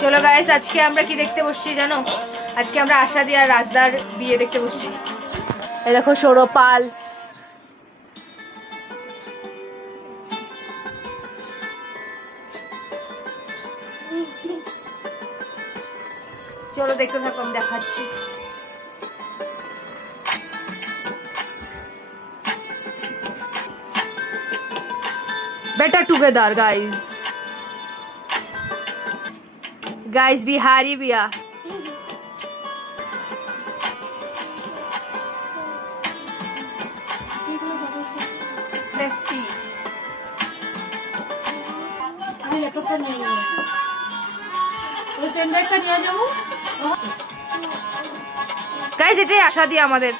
চলো গাইস, আজকে আমরা কি দেখতে বসছি জানো? আজকে আমরা আশা দি আর রাজদার বিয়ে দেখতে বসছি। এই দেখো সৌরপাল। চলো দেখতে থাকো, আমি দেখাচ্ছি। बेटर टुगेदर गाइस बिहारी बिया। গাইস এটাই আশা দিয়ে আমাদের।